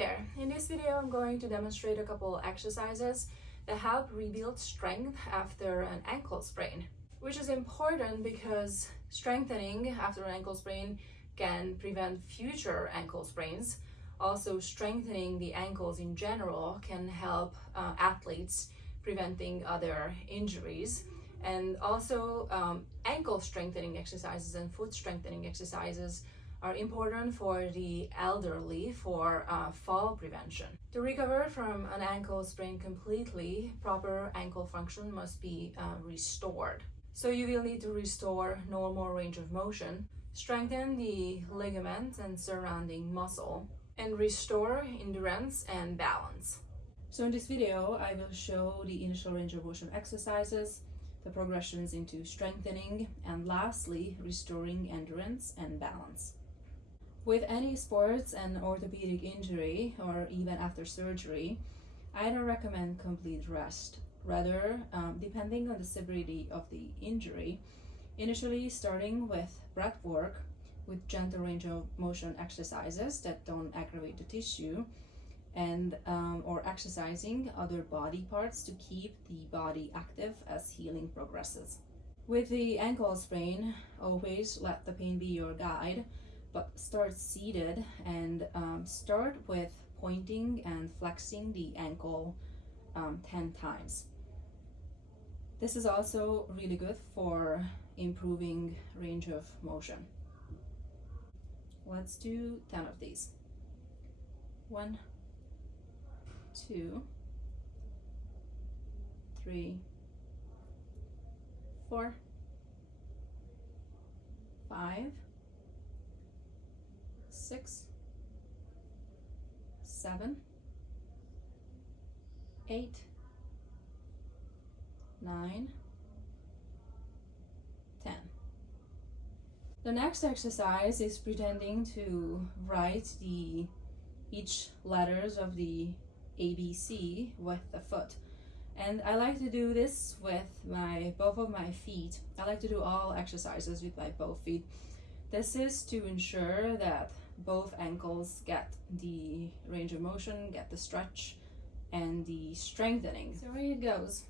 there! In this video I'm going to demonstrate a couple exercises that help rebuild strength after an ankle sprain, which is important because strengthening after an ankle sprain can prevent future ankle sprains. Also, strengthening the ankles in general can help athletes preventing other injuries. And also ankle strengthening exercises and foot strengthening exercises are important for the elderly for fall prevention. To recover from an ankle sprain completely, proper ankle function must be restored. So you will need to restore normal range of motion, strengthen the ligaments and surrounding muscle, and restore endurance and balance. So in this video, I will show the initial range of motion exercises, the progressions into strengthening, and lastly, restoring endurance and balance. With any sports and orthopedic injury, or even after surgery, I don't recommend complete rest. Rather, depending on the severity of the injury, initially starting with breath work with gentle range of motion exercises that don't aggravate the tissue, and or exercising other body parts to keep the body active as healing progresses. With the ankle sprain, always let the pain be your guide, but start seated and start with pointing and flexing the ankle 10 times. This is also really good for improving range of motion. Let's do 10 of these. 1, 2, 3, 4, 5, 6, 7, 8, 9, 10. The next exercise is pretending to write each letters of the ABC with the foot. And I like to do this with both of my feet. I like to do all exercises with my both feet. This is to ensure that both ankles get the range of motion, get the stretch, and the strengthening. So here it goes.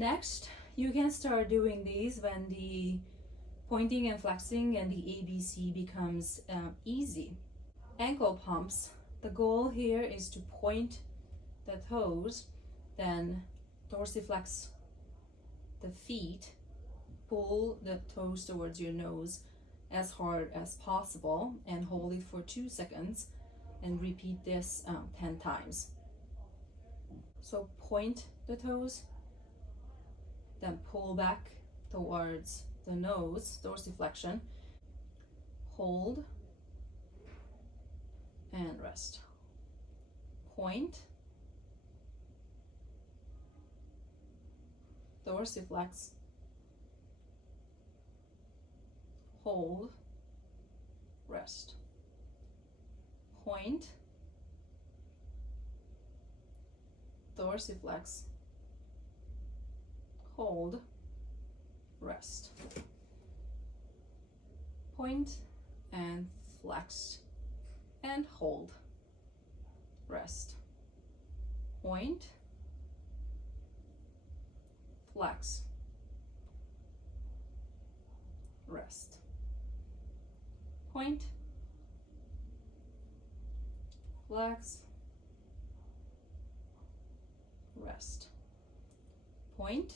Next, you can start doing these when the pointing and flexing and the ABC becomes easy. Ankle pumps. The goal here is to point the toes, then dorsiflex the feet, pull the toes towards your nose as hard as possible, and hold it for 2 seconds, and repeat this 10 times. So point the toes, then pull back towards the nose, dorsiflexion, hold, and rest. Point, dorsiflex, hold, rest. Point, dorsiflex, hold, rest. Point and flex and hold, rest. Point, flex, rest. Point, flex, rest. Point,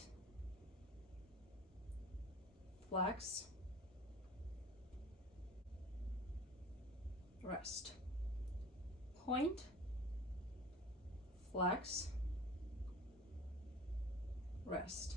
flex, rest. Point, flex, rest.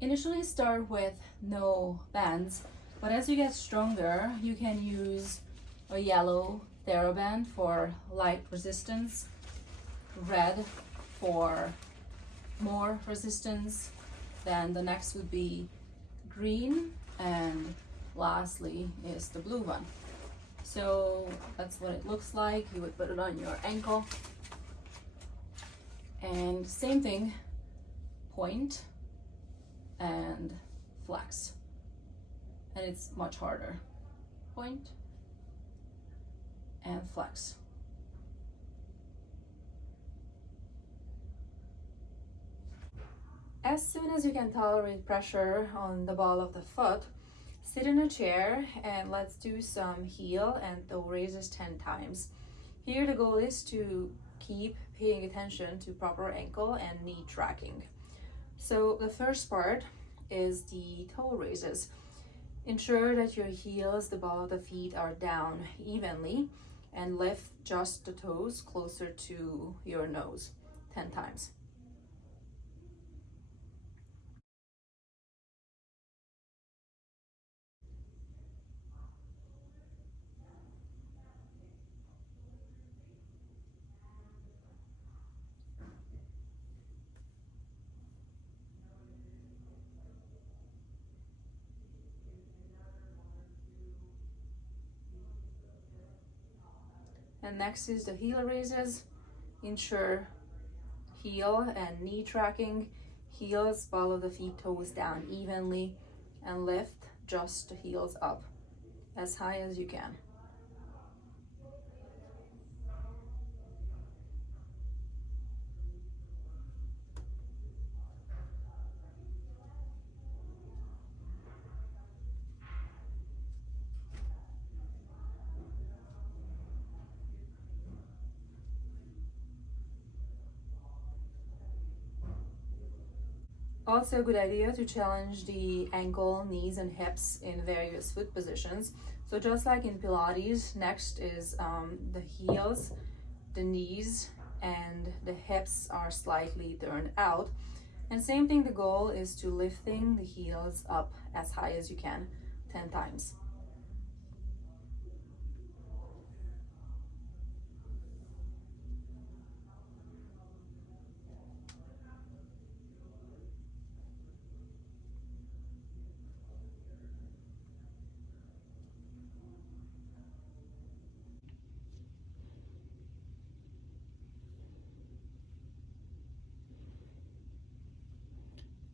Initially start with no bands, but as you get stronger, you can use a yellow TheraBand for light resistance, red for more resistance, then the next would be green, and lastly is the blue one. So that's what it looks like. You would put it on your ankle, and same thing, point and flex, and it's much harder. Point and flex. As soon as you can tolerate pressure on the ball of the foot, sit in a chair and let's do some heel and toe raises 10 times. Here the goal is to keep paying attention to proper ankle and knee tracking. So the first part is the toe raises. Ensure that your heels, the ball of the feet, are down evenly and lift just the toes closer to your nose 10 times. And next is the heel raises. Ensure heel and knee tracking, heels, ball of the feet, toes down evenly, and lift just the heels up as high as you can. Also a good idea to challenge the ankle, knees, and hips in various foot positions. So just like in Pilates, next is the heels, the knees, and the hips are slightly turned out. And same thing, the goal is to lifting the heels up as high as you can, 10 times.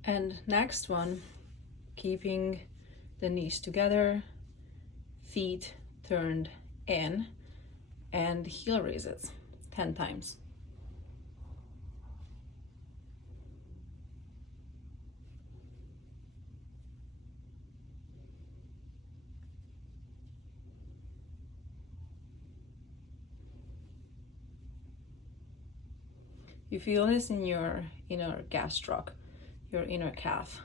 And next one, keeping the knees together, feet turned in, and heel raises 10 times. You feel this in your inner gastroc, your inner calf.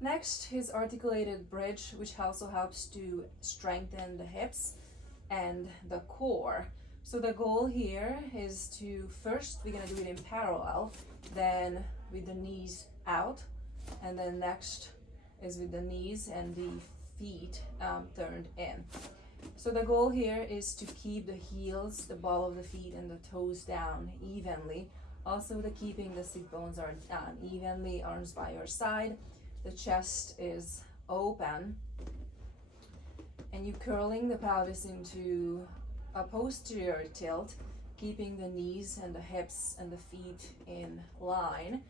Next is articulated bridge, which also helps to strengthen the hips. and the core. So the goal here is to first, we're gonna do it in parallel, then with the knees out, and then next is with the knees and the feet turned in. So the goal here is to keep the heels, the ball of the feet and the toes down evenly. Also keeping the sit bones are down evenly, arms by your side. The chest is open. And you curling the pelvis into a posterior tilt, keeping the knees and the hips and the feet in line,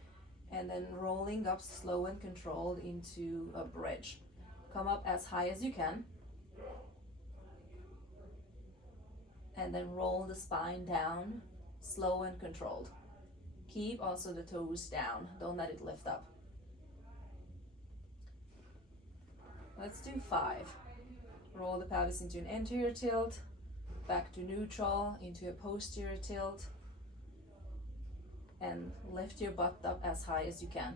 and then rolling up slow and controlled into a bridge. Come up as high as you can, and then roll the spine down, slow and controlled. Keep also the toes down, don't let it lift up. Let's do 5. Roll the pelvis into an anterior tilt, back to neutral, into a posterior tilt, and lift your butt up as high as you can.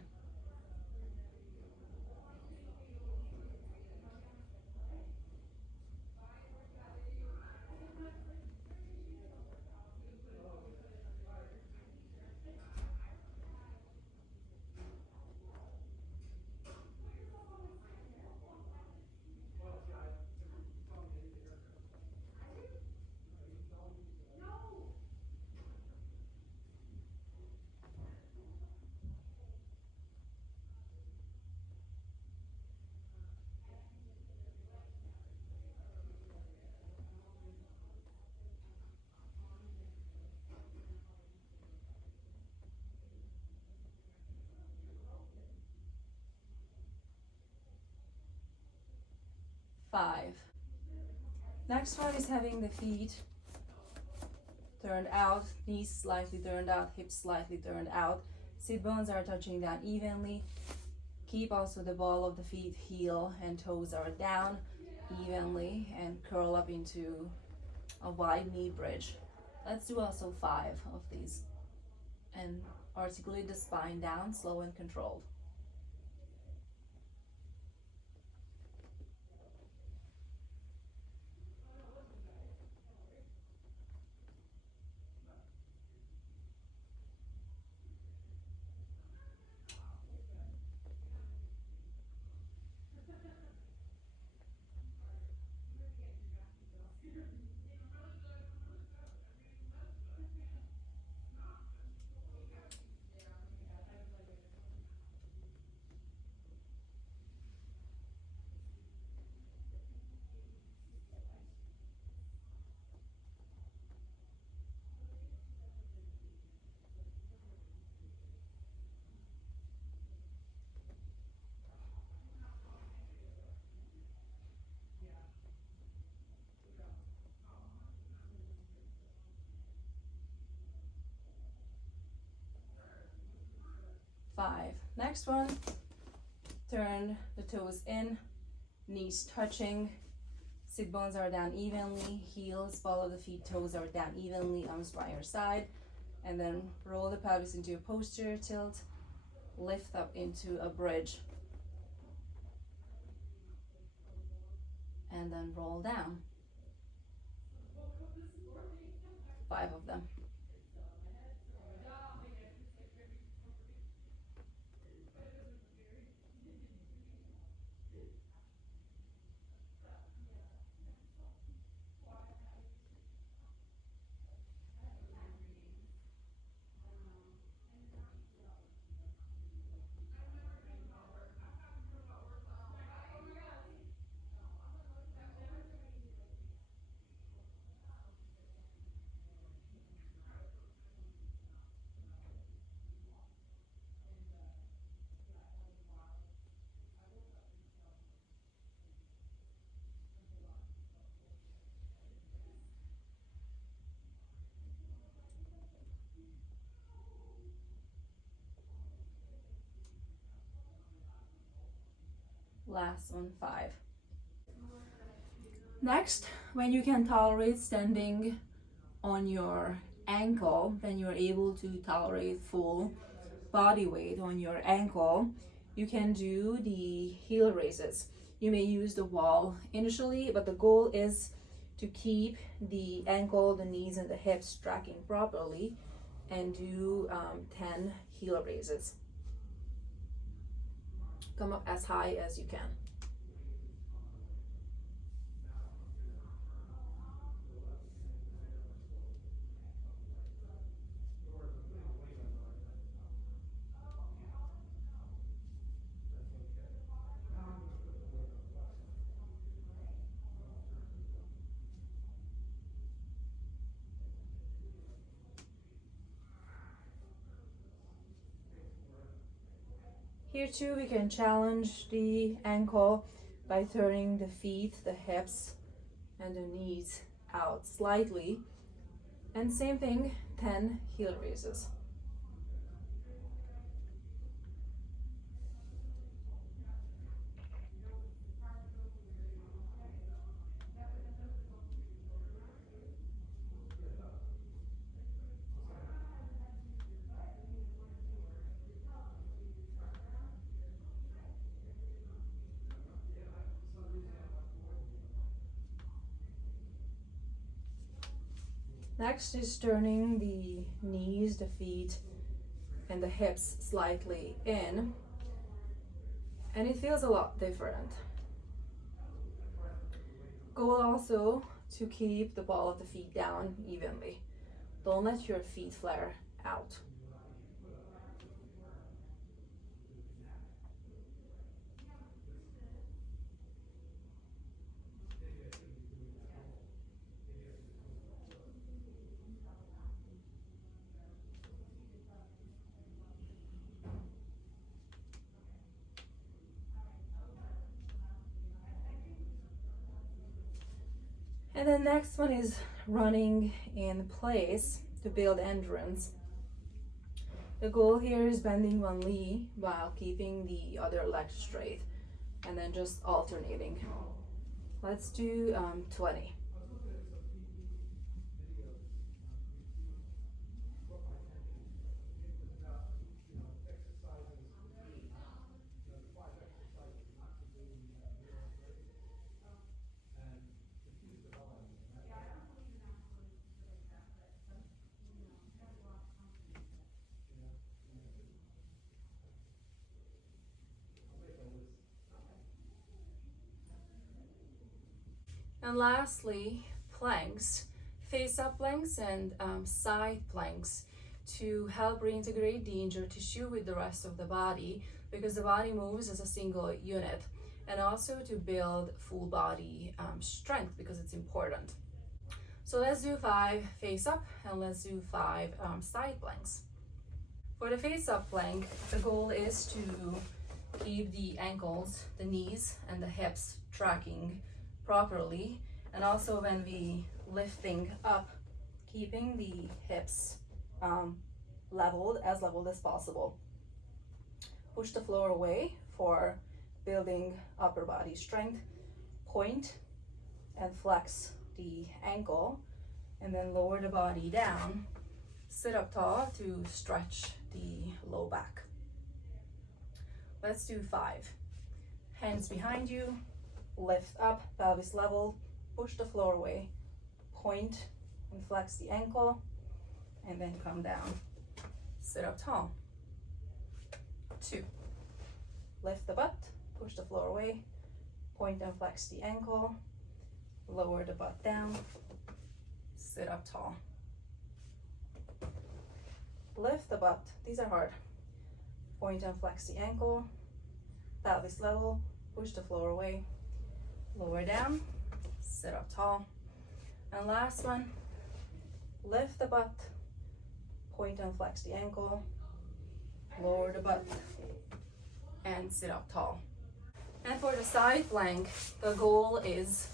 Five. Next one is having the feet turned out, knees slightly turned out, hips slightly turned out. Sit bones are touching down evenly. Keep also the ball of the feet, heel and toes are down evenly, and curl up into a wide knee bridge. Let's do also 5 of these. And articulate the spine down, slow and controlled. Five. Next one, turn the toes in, knees touching, sit bones are down evenly, heels, ball of the feet, toes are down evenly, arms by your side, and then roll the pelvis into a posterior tilt, lift up into a bridge, and then roll down. 5 of them. Last one, 5. Next, when you can tolerate standing on your ankle, then you're able to tolerate full body weight on your ankle, you can do the heel raises. You may use the wall initially, but the goal is to keep the ankle, the knees, and the hips tracking properly, and do 10 heel raises. Come up as high as you can. Here too, we can challenge the ankle by turning the feet, the hips, and the knees out slightly. And same thing, 10 heel raises. Next is turning the knees, the feet, and the hips slightly in, and it feels a lot different. Goal also to keep the ball of the feet down evenly. Don't let your feet flare out. And the next one is running in place to build endurance. The goal here is bending one knee while keeping the other leg straight, and then just alternating. Let's do 20. And lastly, planks, face-up planks and side planks to help reintegrate the injured tissue with the rest of the body, because the body moves as a single unit, and also to build full body strength, because it's important. So let's do 5 face-up and let's do 5 side planks. For the face-up plank, the goal is to keep the ankles, the knees, and the hips tracking properly, and also when we lifting up, keeping the hips leveled as possible. Push the floor away for building upper body strength. Point and flex the ankle, and then lower the body down. Sit up tall to stretch the low back. Let's do 5. Hands behind you, lift up, pelvis level, push the floor away, point and flex the ankle, and then come down. Sit up tall. 2. Lift the butt, push the floor away, point and flex the ankle, lower the butt down, sit up tall. Lift the butt, these are hard. Point and flex the ankle, pelvis level, push the floor away, lower down, sit up tall. And last one, lift the butt, point and flex the ankle, lower the butt, and sit up tall. And for the side plank, the goal is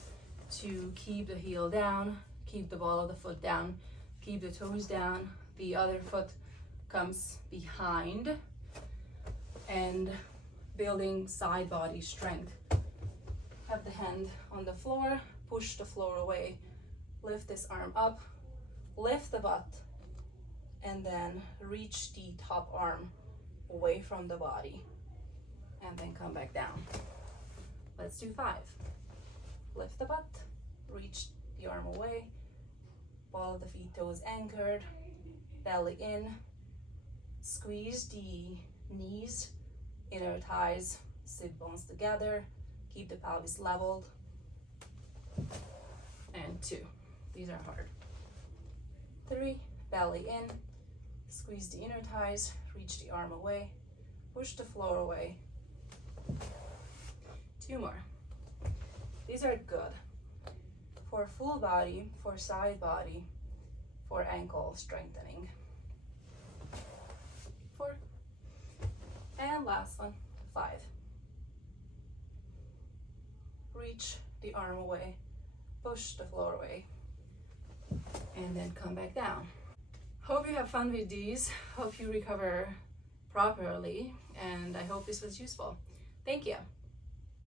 to keep the heel down, keep the ball of the foot down, keep the toes down, the other foot comes behind, and building side body strength. Have the hand on the floor, push the floor away, lift this arm up, lift the butt, and then reach the top arm away from the body, and then come back down. Let's do 5. Lift the butt, reach the arm away, ball of the feet, toes anchored, belly in, squeeze the knees, inner thighs, sit bones together, keep the pelvis leveled, and 2. These are hard. 3, belly in, squeeze the inner thighs, reach the arm away, push the floor away. 2 more. These are good for full body, for side body, for ankle strengthening. 4. And last one, 5. Reach the arm away, push the floor away, and then come back down. Hope you have fun with these. Hope you recover properly, and I hope this was useful. Thank you.